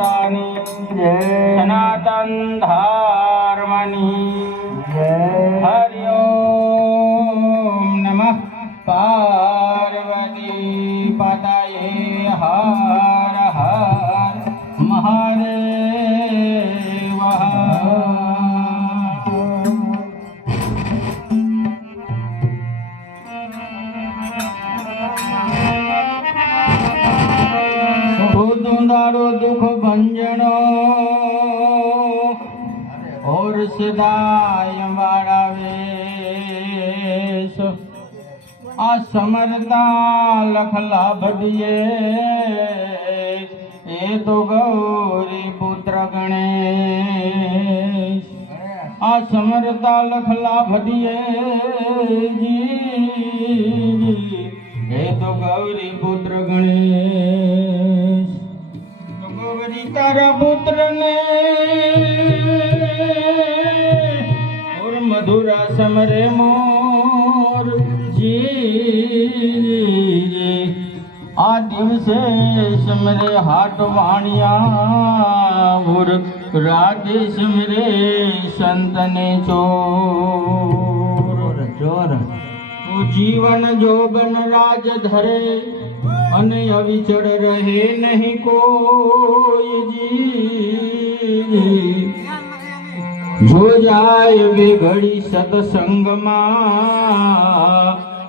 માતાની જય, સનાતન ધર્મની જય. હરિ ઓમ નમઃ પાર્વતી પતયે. હર હર મહાદેવ. दुख भंजनो और सदाय वाला वेश आ समरता लख लाभ दिए ए तो गौरी पुत्र गणेश. आ समरता लख लाभ दिए जी ए तो गौरी पुत्र गणेश. तारा पुत्र ने और मधुरा समरे मोर जी. आ दिवसे समरे हाट वाणिया और राधे समरे संतने चोर चोर. जीवन जोबन राज धरे અને અવિચળ રહે નહીં કોઈ જી. જો જાય બે ઘડી સત્સંગમાં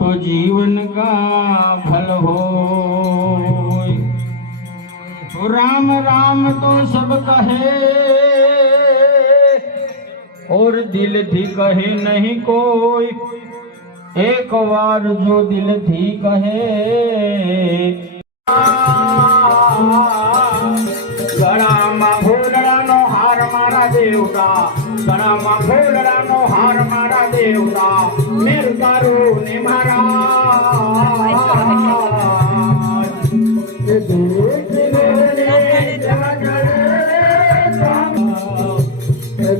તો જીવન કા ફલ હોય. રામ રામ તો સબ કહે और दिल थी कहे नहीं कोई. एक बार जो दिल थी कहे. गळाમાં ફૂલડાનો હાર મારા દેવતા, ગળામાં ફૂલડાનો હાર મારા દેવતા, મેર તારું ને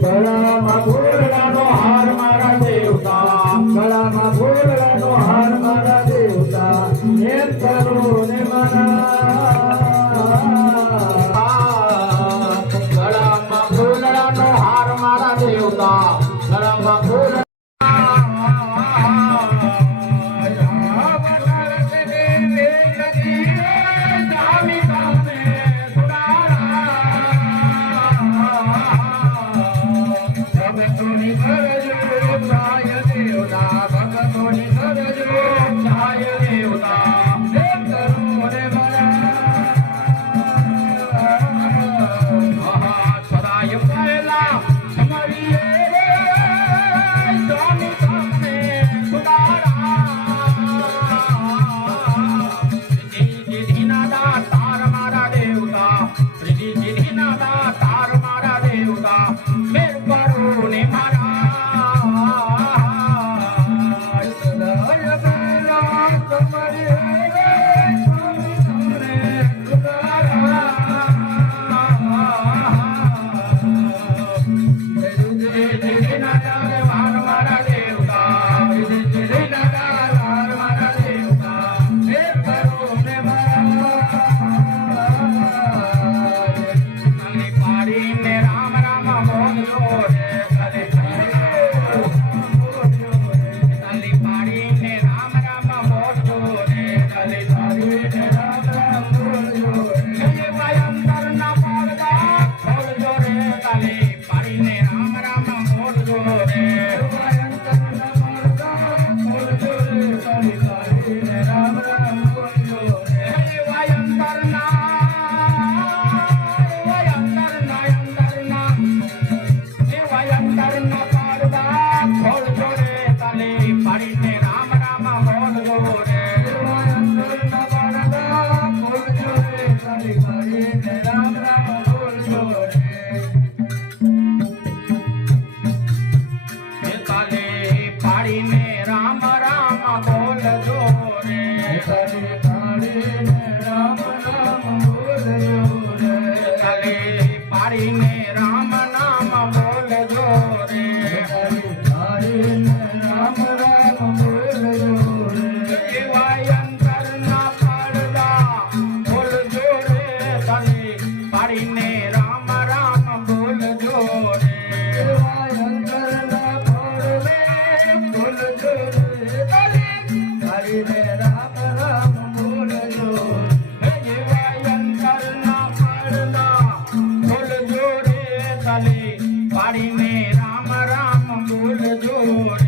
ગળામાં ફૂલડાનો હાર મારા દેવતા, ગળામાં ફૂલડાનો હાર મારા દેવતા, મેર તારું ને ગળામાં ફૂલડાનો હાર મારા દેવતા, ગળામાં ફૂલ પાડીને રામ રામ બોલજો રે એવા અંતરના પડવે બોલજો રે તાલી પાડીને રામ રામ બોલજો એવા અંતરના પડદા બોલજો રે તાલી પાડીને રામ રામ બોલજો રે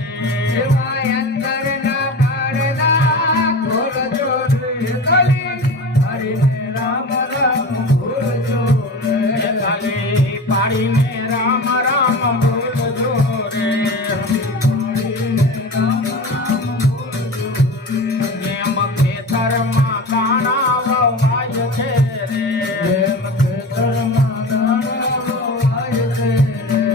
એવા અંતરના પડદા બોલજો રે તાલી પાડીને રામ રામ બોલજો રે તાલી પાડીને રામ રામ બોલજો રે જેમ ખેતરમાં દાણા વવાય છે રે જેમ ખેતરમાં દાણા વવાય છે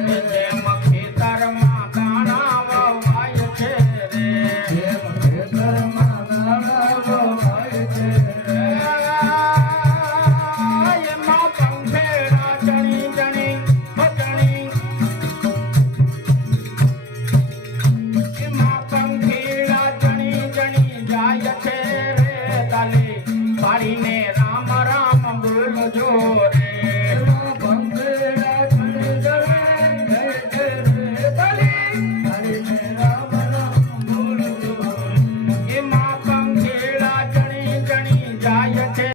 રે જેમ ખેતરમાં દાણા વવાય છે રે જેમ ખેતરમાં દાણા વવાય છે રે એમાં પંખેડા ચણી ચણી ચણી એમાં પંખેડા ચણી ચણી જાય છે રે તાલી પાડીને રામ રામ બોલજો રે એવા પંખેડા ચણી ચણી જાય છે રે તાલી પાડીને રામ રામ બોલજો એમાં પંખેડા ચણી ચણી જાય છે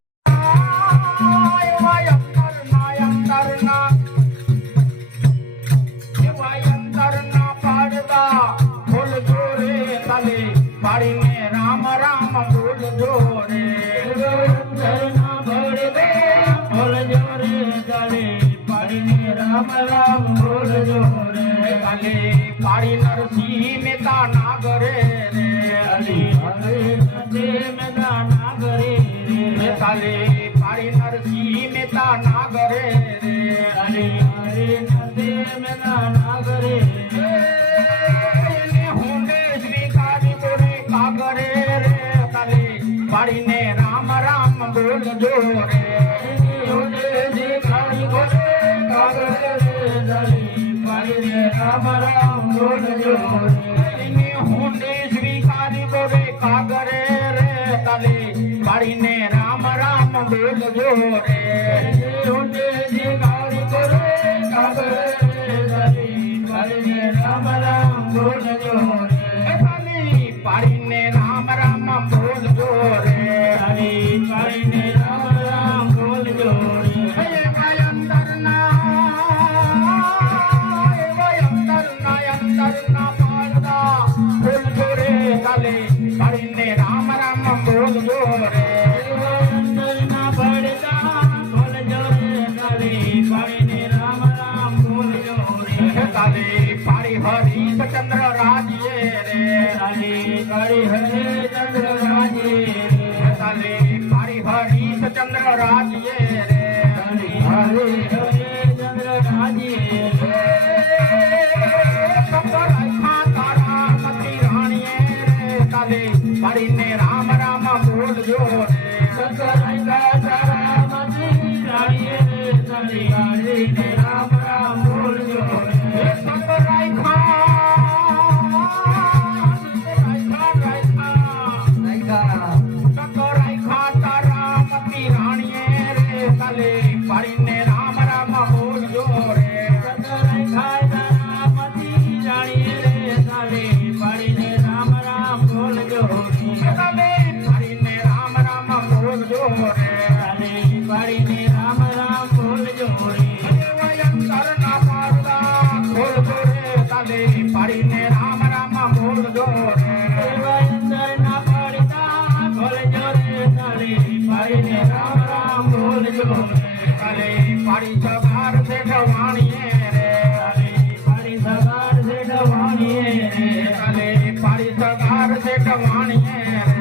એવા અંતરના પાડદા બોલજો રે તાલી પાડીને રામ રામ બોલજો રે અંતરના પડદે બોલજો રે તાલી પાડીને રામ રામ બોલજો રે તાલી પાડી નરસિંહ મહેતા નાગરે રે તાલી હરે નદે મેદા નાગરે રે તાલી પાડી નરસિંહ મહેતા નાગરે રે તાલી હરે નદે મેદા નાગરે રે એને હુંડે શ્રીકારી બોલે કાગરે રે તાલી પાડીને રામ રામ બોલજો રે રામ રામ બોલજો એને હુંડે શ્રીકારી બોલે કાગરે રે તાલી પાડીને રામ રામ બોલજો રે રામ રામ બોલજો તાલી પાડીને રામ રામ બોલજો રે પાડીને રામ રામ બોલજો એવા અંતરના પાડદા બોલજો રે તાલી પાડીને રામ રામ બોલજો રે અંતરના પડદા બોલજો રે તાલી પાડીને રામ રામ બોલજો રે તાલી પાડી હરીશચંદ્ર રાજ્ય રે તાલી કાળી હરે ચંદ્ર રાજે તાલી પાડી હરીશચંદ્ર રાજ્ય રે તાલી હરે હરે ચંદ્ર રાજે તારા મતી રાણીએ રે તાલી પાડીને રામ રામ બોલજો રે રામ રામ બોલજો પાડીને રામ રામ બોલજો રે પાડીને રામ રામ બોલજો પાડીને રામ રામ બોલજો રે પાડીને રામ રામ બોલજો અંતરના પાડદા બોલજો રે તાલી પાડીને રામ રામ બોલજો રે અંતરના પડદા બોલજો રે પાડીને રામ રામ બોલજો તાલી પાડી સવાર છે ઢવાણીએ રે પાડી સવાર છે ઢવાણીએ તાલી પાડી સવાર છે ઢવાણીએ રે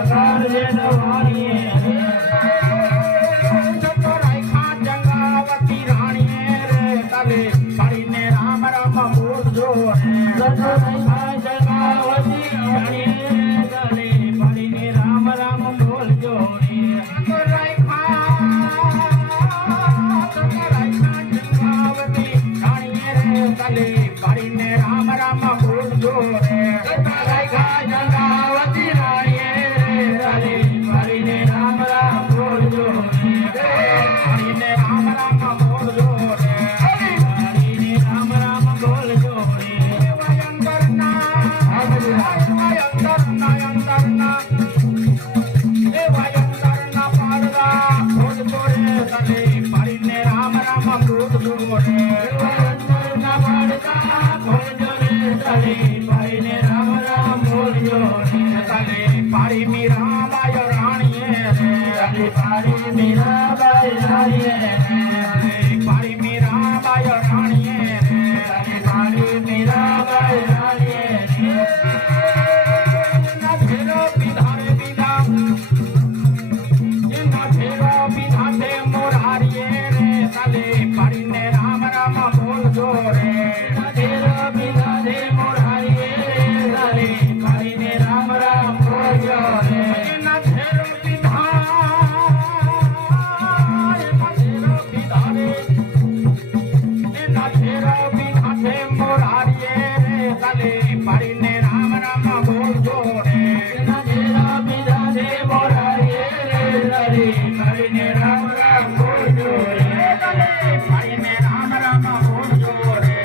સવાર છે ઢવાણીએ રાયખા જંગાવતી રાણીએ રે તાલી પાડીને રામ રામ બોલજો રે જગાવતી રાણીએ પાડીને રામ રામ બોલજો રાયખા તલે પાડીને રામ રામ બોલજો રે ના પાડતા બોલજો રે તલે પાડીને રામ રામ બોલજો રે તલે પાડી મીરાબાઈ રાણીએ રે પાડી મીરાબાઈ રાણીએ પાડી મીરાબાઈ રાણીએ રે પાડી મીરાબાઈ રાણીએ એના ઘેરો પીધા રે પીધા એના ઘેરો પીધા તે મોરારીએ રે તલે પાડીને રામ રામ બોલજો રે ઘેરો પીધા દે મોરારીએ તલે પાડીને રામ રામ બોલજો રે એના ઘેરો પીધા એના ઘેરો પીધા રે એના ઘેરો પીધા તે મોરારીએ રે તલે પાડીને રામ રામ બોલજો રે ઘેરા પીધા દે મોરારીએ તલે પાડીને રામ રામ બોલજો રે તલે પાડીને રામ રામ બોલજો રે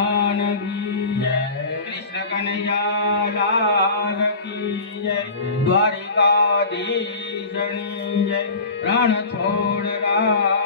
ભગવાન કી જય કૃષ્ણ કનૈયા લાલ કી જય દ્વારિકાધીશની જય રણ છોડ રા